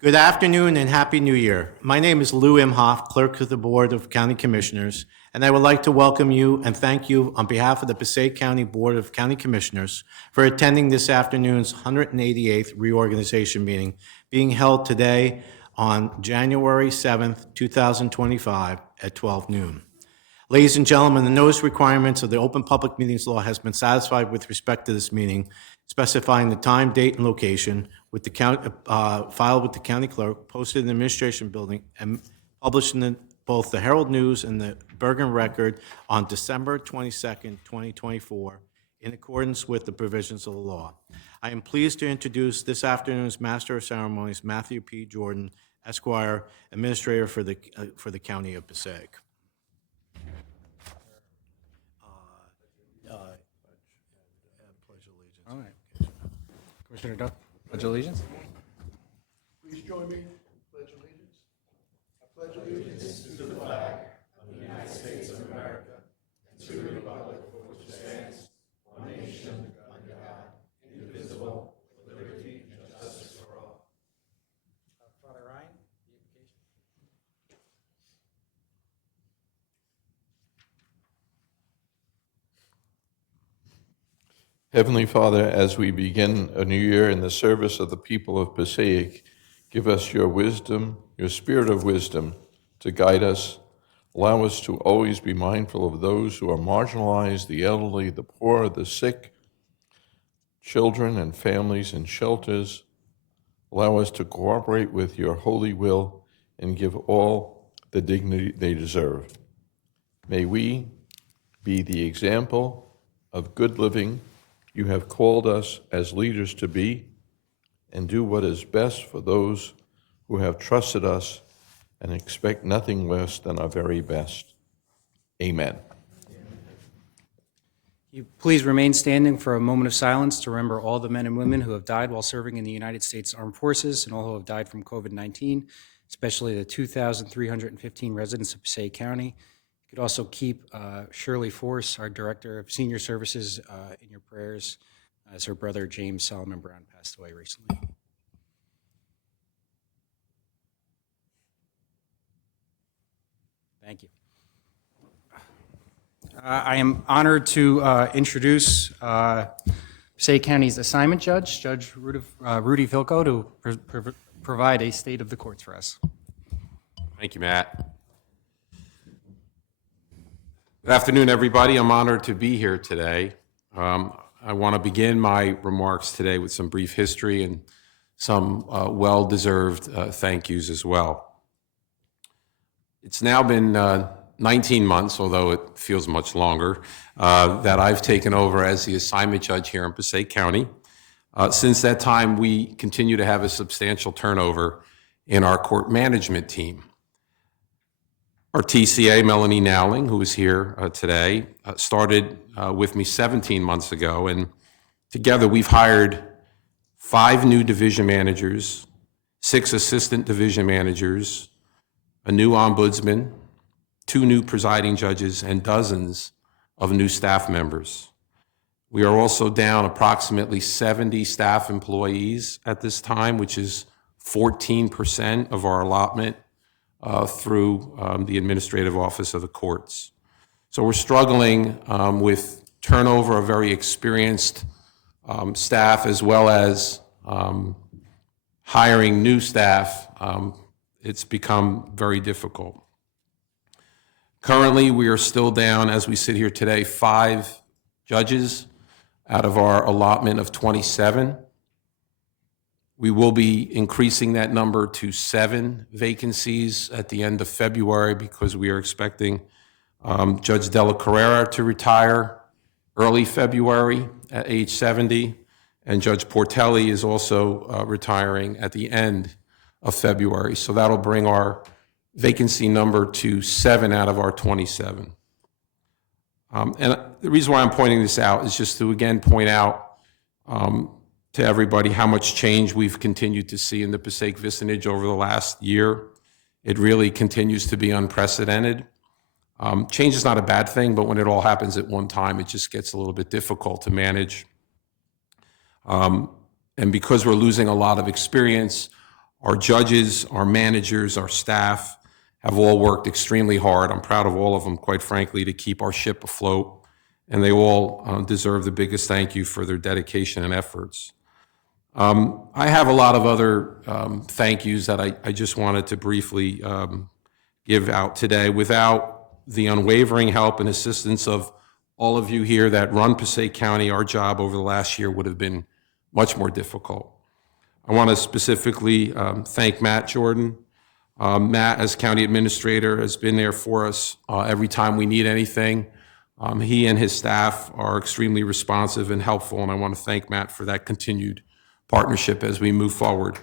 Good afternoon and Happy New Year. My name is Lou Imhoff, Clerk of the Board of County Commissioners, and I would like to welcome you and thank you on behalf of the Passaic County Board of County Commissioners for attending this afternoon's 188th reorganization meeting being held today on January 7th, 2025 at 12 noon. Ladies and gentlemen, the notice requirements of the Open Public Meetings Law has been satisfied with respect to this meeting, specifying the time, date, and location with the county, filed with the county clerk, posted in the administration building, and published in both the Herald News and the Bergen Record on December 22nd, 2024, in accordance with the provisions of the law. I am pleased to introduce this afternoon's Master of Ceremonies, Matthew P. Jordan, Esquire, Administrator for the County of Passaic. Pledge allegiance. All right. Commissioner Duff, pledge allegiance. Please join me. Pledge allegiance. I pledge allegiance to the flag of the United States of America and to the republic for which it stands, one nation, under God, indivisible, with liberty and justice for all. Father Ryan, the invocation. Heavenly Father, as we begin a new year in the service of the people of Passaic, give us your wisdom, your spirit of wisdom to guide us. Allow us to always be mindful of those who are marginalized, the elderly, the poor, the sick, children and families in shelters. Allow us to cooperate with your holy will and give all the dignity they deserve. May we be the example of good living you have called us as leaders to be, and do what is best for those who have trusted us and expect nothing less than our very best. Amen. You please remain standing for a moment of silence to remember all the men and women who have died while serving in the United States Armed Forces and all who have died from COVID-19, especially the 2,315 residents of Passaic County. You could also keep Shirley Force, our Director of Senior Services, in your prayers, as her brother James Solomon Brown passed away recently. Thank you. I am honored to introduce Passaic County's assignment judge, Judge Rudy Filko, to provide a state of the courts for us. Thank you, Matt. Good afternoon, everybody. I'm honored to be here today. I want to begin my remarks today with some brief history and some well-deserved thank yous as well. It's now been 19 months, although it feels much longer, that I've taken over as the assignment judge here in Passaic County. Since that time, we continue to have a substantial turnover in our court management team. Our TCA, Melanie Nowling, who is here today, started with me 17 months ago, and together we've hired 5 new division managers, 6 assistant division managers, a new ombudsman, 2 new presiding judges, and dozens of new staff members. We are also down approximately 70 staff employees at this time, which is 14% of our allotment through the administrative office of the courts. So we're struggling with turnover of very experienced staff, as well as hiring new staff. It's become very difficult. Currently, we are still down, as we sit here today, 5 judges out of our allotment of 27. We will be increasing that number to 7 vacancies at the end of February because we are expecting Judge Della Carrera to retire early February at age 70, and Judge Portelli is also retiring at the end of February. So that'll bring our vacancy number to 7 out of our 27. And the reason why I'm pointing this out is just to again point out to everybody how much change we've continued to see in the Passaic vicinage over the last year. It really continues to be unprecedented. Change is not a bad thing, but when it all happens at one time, it just gets a little bit difficult to manage. And because we're losing a lot of experience, our judges, our managers, our staff have all worked extremely hard. I'm proud of all of them, quite frankly, to keep our ship afloat. And they all deserve the biggest thank you for their dedication and efforts. I have a lot of other thank yous that I just wanted to briefly give out today. Without the unwavering help and assistance of all of you here that run Passaic County, our job over the last year would have been much more difficult. I want to specifically thank Matt Jordan. Matt, as county administrator, has been there for us every time we need anything. He and his staff are extremely responsive and helpful, and I want to thank Matt for that continued partnership as we move forward.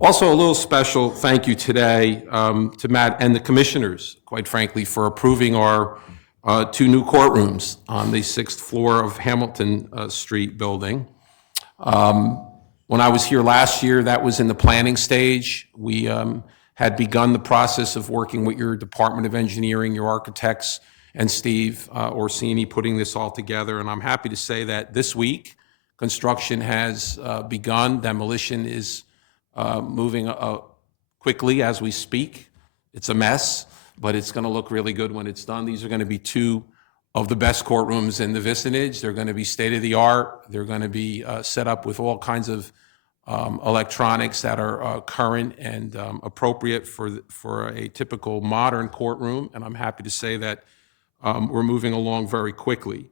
Also, a little special thank you today to Matt and the commissioners, quite frankly, for approving our 2 new courtrooms on the 6th floor of Hamilton Street building. When I was here last year, that was in the planning stage. We had begun the process of working with your Department of Engineering, your architects, and Steve Orsini putting this all together. And I'm happy to say that this week, construction has begun. Demolition is moving quickly as we speak. It's a mess, but it's going to look really good when it's done. These are going to be 2 of the best courtrooms in the vicinage. They're going to be state-of-the-art. They're going to be set up with all kinds of electronics that are current and appropriate for a typical modern courtroom. And I'm happy to say that we're moving along very quickly.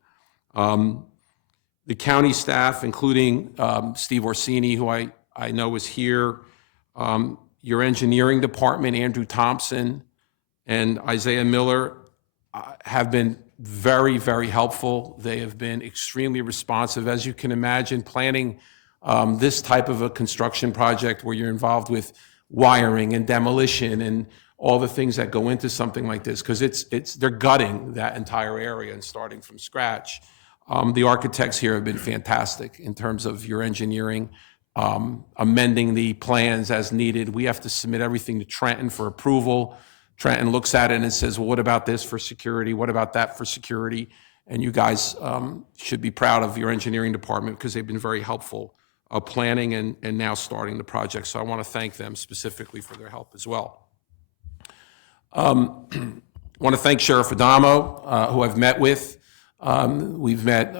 The county staff, including Steve Orsini, who I know is here, your engineering department, Andrew Thompson and Isaiah Miller, have been very, very helpful. They have been extremely responsive. As you can imagine, planning this type of a construction project where you're involved with wiring and demolition and all the things that go into something like this, because they're gutting that entire area and starting from scratch. The architects here have been fantastic in terms of your engineering, amending the plans as needed. We have to submit everything to Trenton for approval. Trenton looks at it and says, well, what about this for security? What about that for security? And you guys should be proud of your engineering department because they've been very helpful planning and now starting the project. So I want to thank them specifically for their help as well. I want to thank Sheriff Adamo, who I've met with. We've met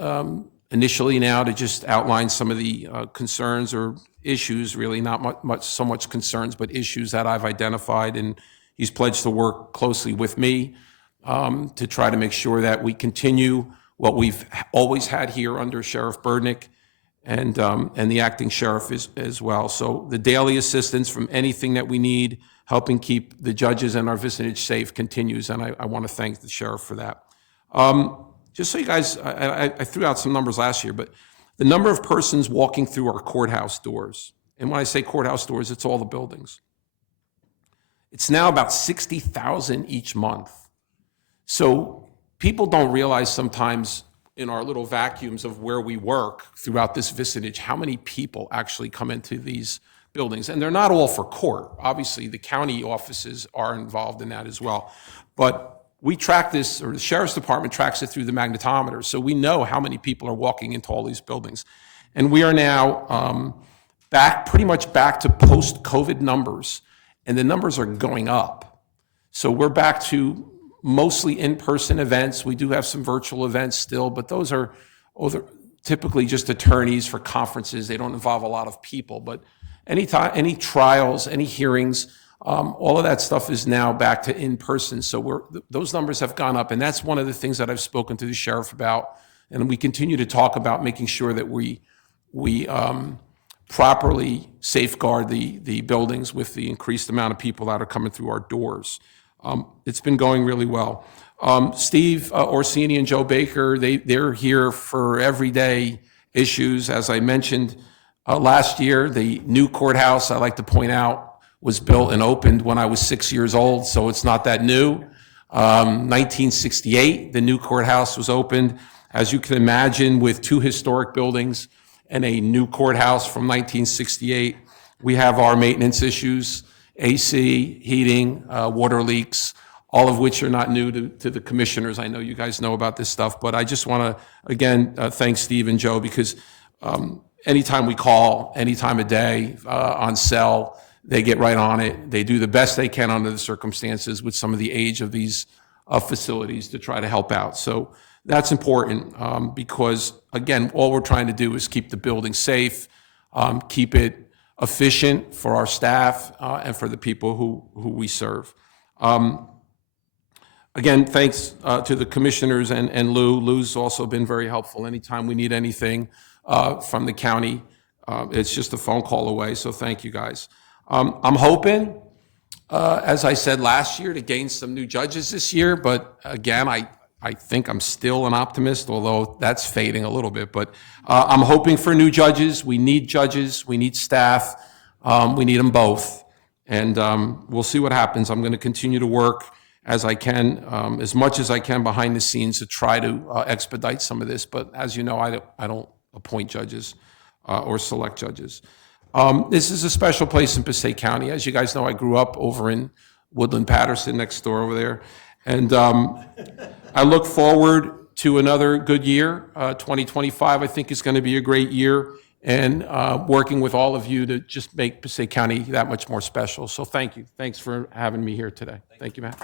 initially now to just outline some of the concerns or issues, really not so much concerns, but issues that I've identified. And he's pledged to work closely with me to try to make sure that we continue what we've always had here under Sheriff Burdnick and the acting sheriff as well. So the daily assistance from anything that we need, helping keep the judges and our vicinage safe continues, and I want to thank the sheriff for that. Just so you guys, I threw out some numbers last year, but the number of persons walking through our courthouse doors, and when I say courthouse doors, it's all the buildings. It's now about 60,000 each month. So people don't realize sometimes in our little vacuums of where we work throughout this vicinage, how many people actually come into these buildings. And they're not all for court. Obviously, the county offices are involved in that as well. But we track this, or the Sheriff's Department tracks it through the magnetometer, so we know how many people are walking into all these buildings. And we are now pretty much back to post-COVID numbers, and the numbers are going up. So we're back to mostly in-person events. We do have some virtual events still, but those are typically just attorneys for conferences. They don't involve a lot of people, but any trials, any hearings, all of that stuff is now back to in-person. So those numbers have gone up, and that's one of the things that I've spoken to the sheriff about, and we continue to talk about making sure that we properly safeguard the buildings with the increased amount of people that are coming through our doors. It's been going really well. Steve Orsini and Joe Baker, they're here for everyday issues. As I mentioned last year, the new courthouse, I like to point out, was built and opened when I was 6 years old, so it's not that new. 1968, the new courthouse was opened. As you can imagine, with two historic buildings and a new courthouse from 1968, we have our maintenance issues, AC, heating, water leaks, all of which are not new to the commissioners. I know you guys know about this stuff, but I just want to, again, thank Steve and Joe, because anytime we call, any time of day on cell, they get right on it. They do the best they can under the circumstances with some of the age of these facilities to try to help out. So that's important because, again, all we're trying to do is keep the building safe, keep it efficient for our staff and for the people who we serve. Again, thanks to the commissioners and Lou. Lou's also been very helpful. Anytime we need anything from the county, it's just a phone call away, so thank you guys. I'm hoping, as I said last year, to gain some new judges this year, but again, I think I'm still an optimist, although that's fading a little bit. But I'm hoping for new judges. We need judges. We need staff. We need them both. And we'll see what happens. I'm going to continue to work as I can, as much as I can behind the scenes to try to expedite some of this. But as you know, I don't appoint judges or select judges. This is a special place in Passaic County. As you guys know, I grew up over in Woodland, Paterson, next door over there. And I look forward to another good year. 2025, I think, is going to be a great year, and working with all of you to just make Passaic County that much more special. So thank you. Thanks for having me here today. Thank you, Matt.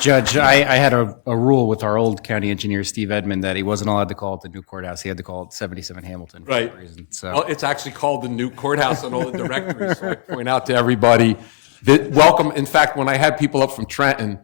Judge, I had a rule with our old county engineer, Steve Edmond, that he wasn't allowed to call it the new courthouse. He had to call it 77 Hamilton for Right. some reason. So. Well, it's actually called the new courthouse on all the directories. So I point out to everybody that welcome. In fact, when I had people up from Trenton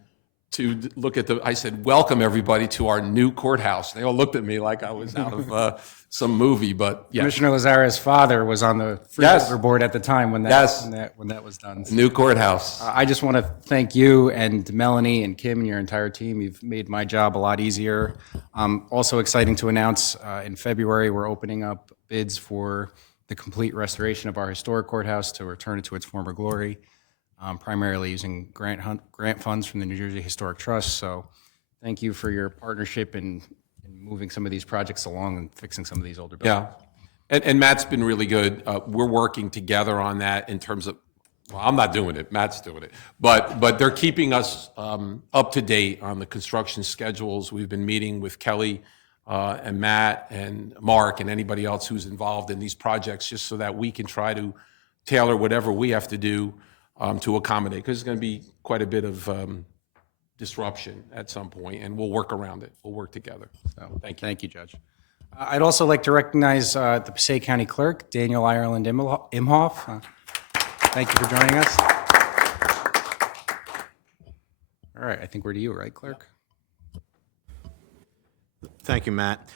to look at I said, welcome everybody to our new courthouse. They all looked at me like I was out of some movie, but yes. Commissioner Lazara's father was on the freeholder board at the time when that, Yes. when that was done. New courthouse. I just want to thank you and Melanie and Kim and your entire team. You've made my job a lot easier. Also exciting to announce in February, we're opening up bids for the complete restoration of our historic courthouse to return it to its former glory, primarily using grant funds from the New Jersey Historic Trust. So thank you for your partnership in moving some of these projects along and fixing some of these older buildings. Yeah. And Matt's been really good. We're working together on that in terms of, well, I'm not doing it, Matt's doing it. But they're keeping us up to date on the construction schedules. We've been meeting with Kelly and Matt and Mark and anybody else who's involved in these projects, just so that we can try to tailor whatever we have to do to accommodate, because there's going to be quite a bit of disruption at some point, and we'll work around it. We'll work together. So, thank you. Thank you, Judge. I'd also like to recognize the Passaic County Clerk, Daniel Ireland Imhoff. Thank you for joining us. All right, I think we're to you, right, Clerk? Thank you, Matt.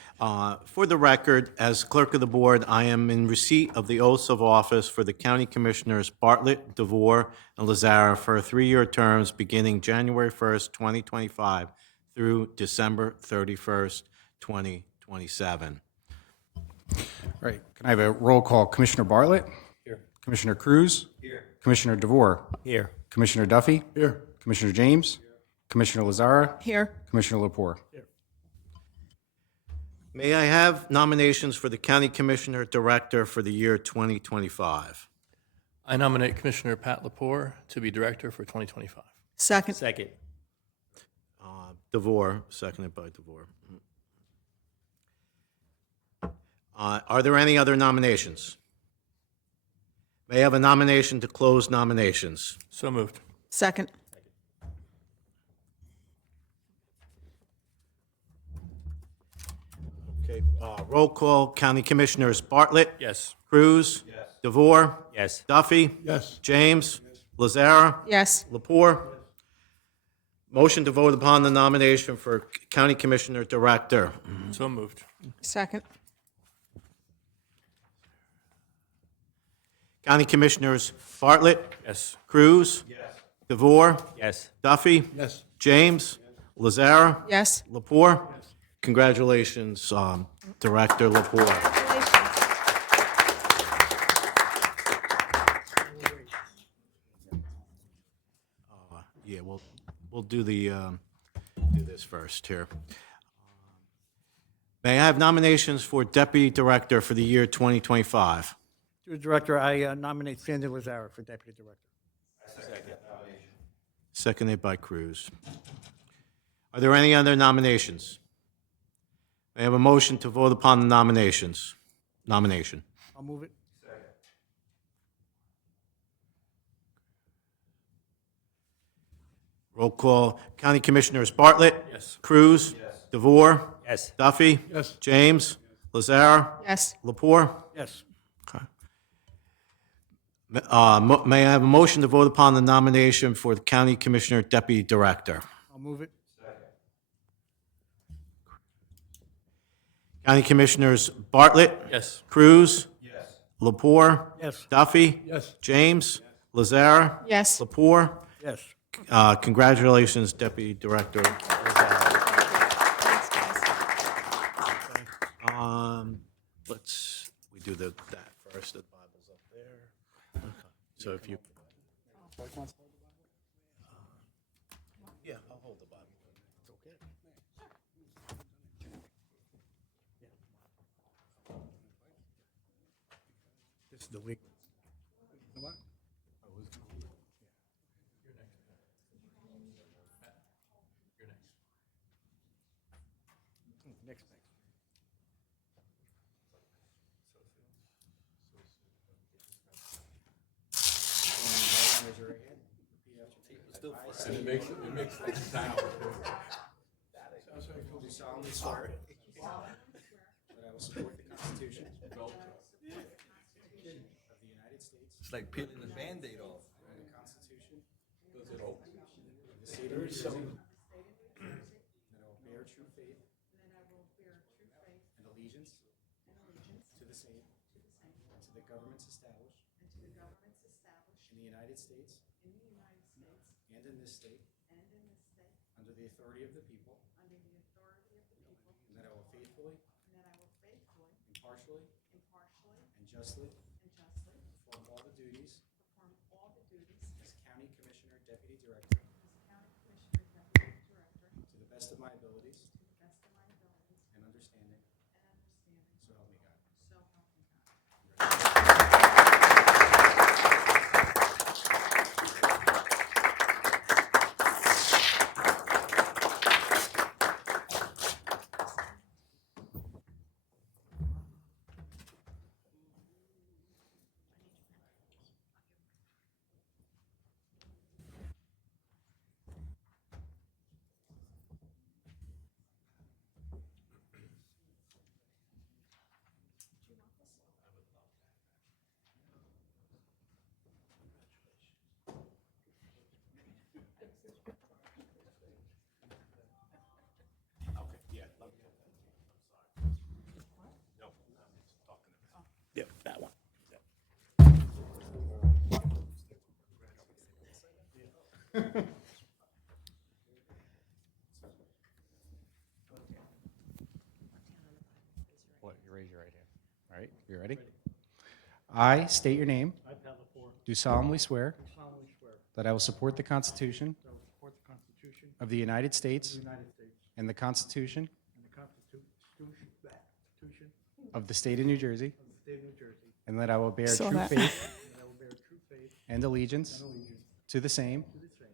For the record, as clerk of the board, I am in receipt of the oaths of office for the county commissioners Bartlett, DeVore, and Lazara for 3-year terms beginning January 1st, 2025 through December 31st, 2027. All right, can I have a roll call? Commissioner Bartlett? Here. Commissioner Cruz? Here. Commissioner DeVore? Here. Commissioner Duffy? Here. Commissioner James? Here. Commissioner Lazara? Here. Commissioner Lepore? Here. May I have nominations for the county commissioner director for the year 2025? I nominate Commissioner Pat Lepore to be director for 2025. Second. Second. DeVore, seconded by DeVore. Are there any other nominations? May I have a nomination to close nominations? So moved. Second. Okay, roll call, County Commissioners Bartlett? Yes. Cruz? Yes. DeVore? Yes. Duffy? Yes. James? Lazara? Yes. Lepore? Motion to vote upon the nomination for County Commissioner Director. So moved. Second. County Commissioners Bartlett? Yes. Cruz? Yes. DeVore? Yes. Duffy? Yes. James? Lazara? Yes. Lepore? Congratulations, Director Lepore. Yeah, we'll do do this first here. May I have nominations for Deputy Director for the year 2025? Director, I nominate Sandy Lazara for Deputy Director. seconded by Cruz. Are there any other nominations? May I have a motion to vote upon the nominations? Nomination. I'll move it. Roll call. County Commissioners Bartlett. Yes. Cruz. Yes. DeVore. Yes. Duffy. Yes. James. Lazara. Yes. Lepore. Yes. Okay. May I have a motion to vote upon the nomination for the County Commissioner Deputy Director? I'll move it. County Commissioners Bartlett. Yes. Cruz. Yes. Lepore. Yes. Duffy. Yes. James. Lazara. Yes. Lepore. Yes. Congratulations, Deputy Director. Thanks, guys. We do that first. The Bible's up there. Okay. So if you. Yeah, I'll hold the Bible. It's okay. This is the week. Next. Do solemnly swear that I will support the Constitution of the United States It's like peeling the Band-Aid off. and the Constitution of the State of New Jersey, that I will bear true faith and allegiance to the same and to the governments established in the United States and in this state under the authority of the people, and that I will faithfully, impartially, and justly perform all the duties as County Commissioner Deputy Director to the best of my abilities and understanding. So help me God. Yeah, that one. What, you raise your right hand. All right, you ready? I state your name. I, Pat Lepore, Do solemnly swear solemnly swear that I will support the Constitution that I will support the Constitution of of the United States the United States and the Constitution and the Constitution of the State of New Jersey, of the State of New Jersey, and that I will bear Saw true that. faith and that I will bear true faith and allegiance and allegiance to the same to the same,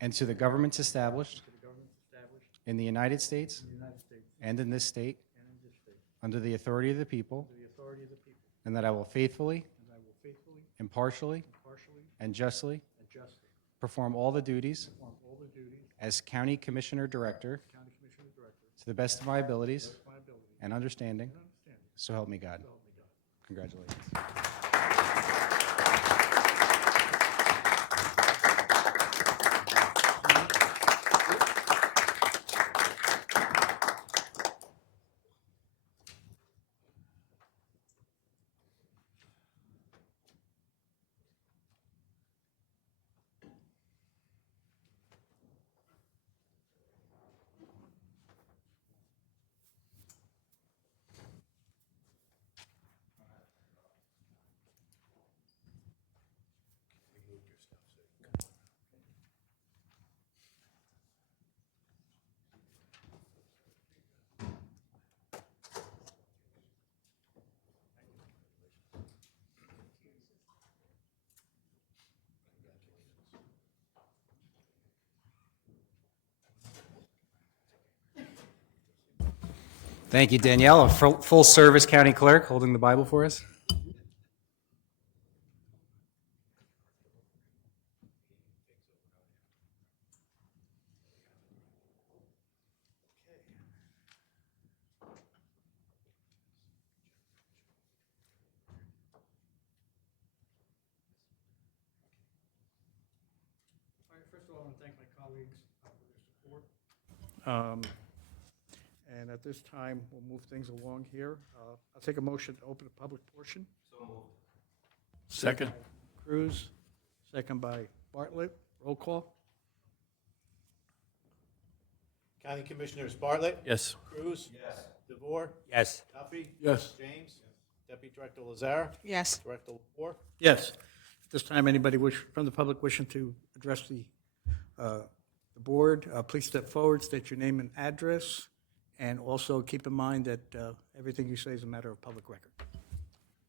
and to the governments established to the governments established in the United States in the United States and in this state and in this state, under the authority of the people, to the authority of the people, and that I will faithfully, and I will faithfully, impartially, impartially, and justly and justly perform all the duties perform all the duties as County Commissioner Director of County Commissioner Director to the best of my abilities to my ability and understanding, and understanding. so help me God. So help me God. Congratulations. Thank you, Danielle, a full-service county clerk holding the Bible for us. First of all, I want to thank my colleagues for their support. And at this time, we'll move things along here. I'll take a motion to open the public portion. Second. Cruz, second by Bartlett. Roll call. County Commissioners Bartlett. Yes. Cruz. Yes. DeVore. Yes. Duffy. Yes. James. Deputy Director Lazare. Yes. Director Lapore. Yes. At this time, anybody from the public wishing to address the board, please step forward, state your name and address, and also keep in mind that everything you say is a matter of public record.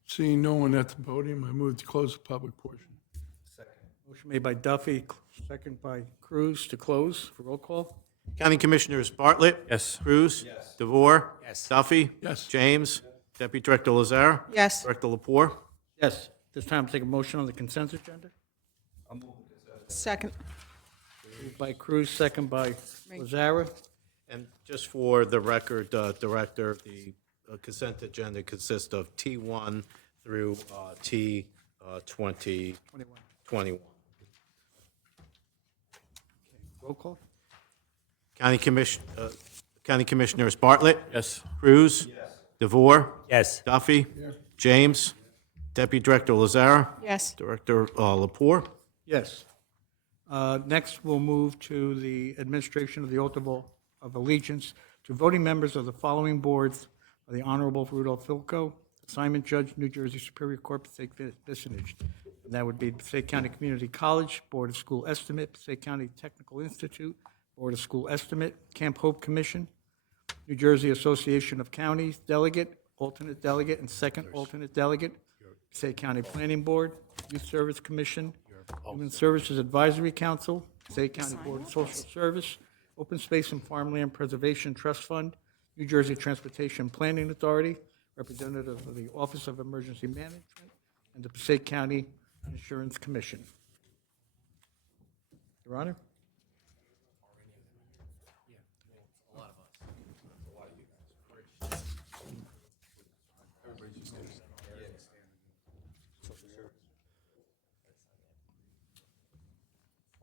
Seeing no one at the podium, I move to close the public portion. Motion made by Duffy, second by Cruz to close for roll call. County Commissioners Bartlett. Yes. Cruz. Yes. DeVore. Yes. Duffy. Yes. James. Deputy Director Lazare. Yes. Director Lapore. Yes. This time, take a motion on the consent agenda. Second. Moved by Cruz, second by Lazara. And just for the record, Director, the consent agenda consists of T1 through T2021. 21. Roll call. County Commissioners Bartlett. Yes. Cruz. DeVore. Yes. Duffy. James. Deputy Director Lazare. Yes. Director Lapore. Yes. Next, we'll move to the administration of the oath of allegiance to voting members of the following boards: the Honorable Rudolph Filko, Assignment Judge, New Jersey Superior Court, Passaic Vicinage. And that would be Passaic County Community College, Board of School Estimate, Passaic County Technical Institute, Board of School Estimate, Camp Hope Commission, New Jersey Association of Counties Delegate, Alternate Delegate, and Second Alternate Delegate, Passaic County Planning Board, Youth Service Commission, Human Services Advisory Council, Passaic County Board of Social Service, Open Space and Farmland Preservation Trust Fund, New Jersey Transportation Planning Authority, representative of the Office of Emergency Management, and the Passaic County Insurance Commission. Your Honor?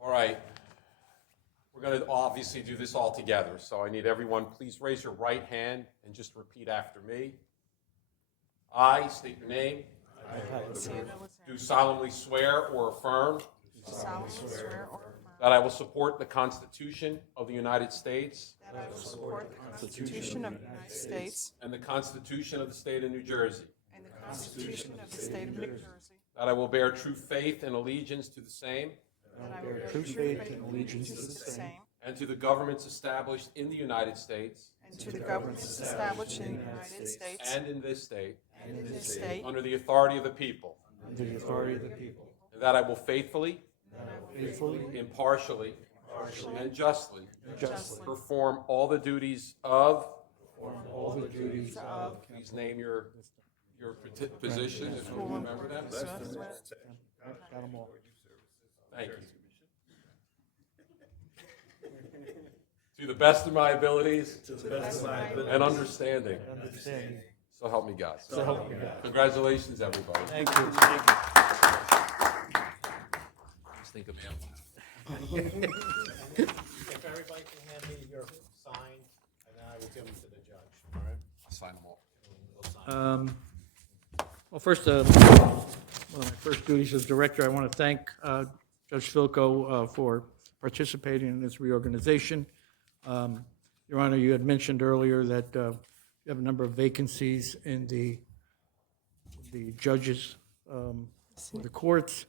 All right. We're going to obviously do this all together, so I need everyone, please raise your right hand and just repeat after me. I state your name. Do solemnly swear or affirm solemnly swear or affirm that I will support the Constitution of the United States that I will support the Constitution of the United States and the Constitution of the State of New Jersey, and the Constitution of the State of New Jersey, that I will bear true faith and allegiance to the same that I will bear true faith and allegiance to the same, and to the governments established in the United States and to the governments established in the United States and in this state and in this state, under the authority of the people, Under the authority of the people. and that I will faithfully, Faithfully, impartially, and justly justly perform all the duties of, all the duties of please name your position if you remember them. got them all. Thank you. To the best of my abilities and understanding. Understanding. So help me God. So help me God. Congratulations, everybody. Thank you. Just think of me. If everybody can hand me your sign, and then I will give them to the judge, all right? I'll sign them all. Well, first, one of my first duties as director, I want to thank Judge Filko for participating in this reorganization. Your Honor, you had mentioned earlier that you have a number of vacancies in the judges for the courts.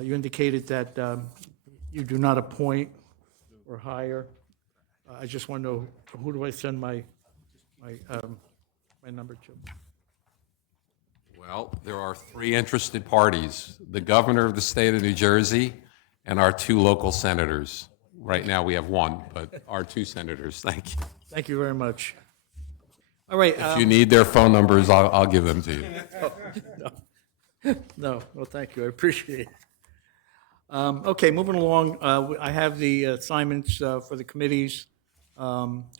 You indicated that you do not appoint or hire. I just want to know, who do I send my number to? Well, there are three interested parties, the governor of the state of New Jersey and our two local senators. Right now, we have one, but our two senators. Thank you. Thank you very much. All right. If you need their phone numbers, I'll give them to you. No, well, thank you, I appreciate it. Okay, moving along, I have the assignments for the committees.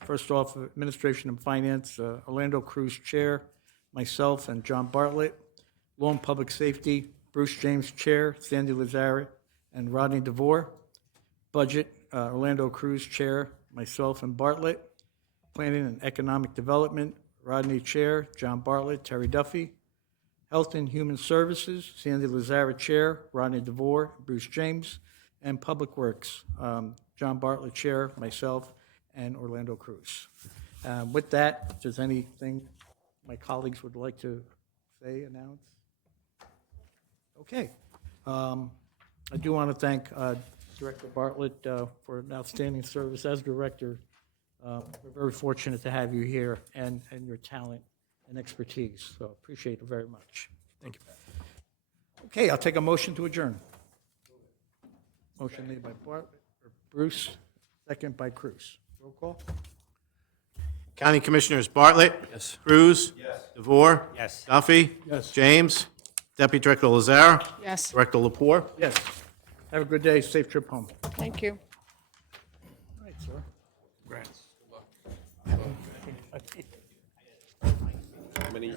First off, Administration and Finance, Orlando Cruz Chair, myself and John Bartlett. Law and Public Safety, Bruce James Chair, Sandy Lazare, and Rodney DeVore. Budget, Orlando Cruz Chair, myself and Bartlett. Planning and Economic Development, Rodney Chair, John Bartlett, Terry Duffy. Health and Human Services, Sandy Lazara Chair, Rodney DeVore, Bruce James. And Public Works, John Bartlett Chair, myself, and Orlando Cruz. With that, if there's anything my colleagues would like to say, announce? Okay. I do want to thank Director Bartlett for an outstanding service as director. We're very fortunate to have you here and your talent and expertise, so appreciate it very much. Thank you. Okay, I'll take a motion to adjourn. Motion made by Bruce, second by Cruz. Roll call? County Commissioners Bartlett. Yes. Cruz. Yes. DeVore. Yes. Duffy. Yes. James. Deputy Director Lazare. Yes, Director Lapore. Yes. Have a good day, safe trip home. thank you. All right, sir. How many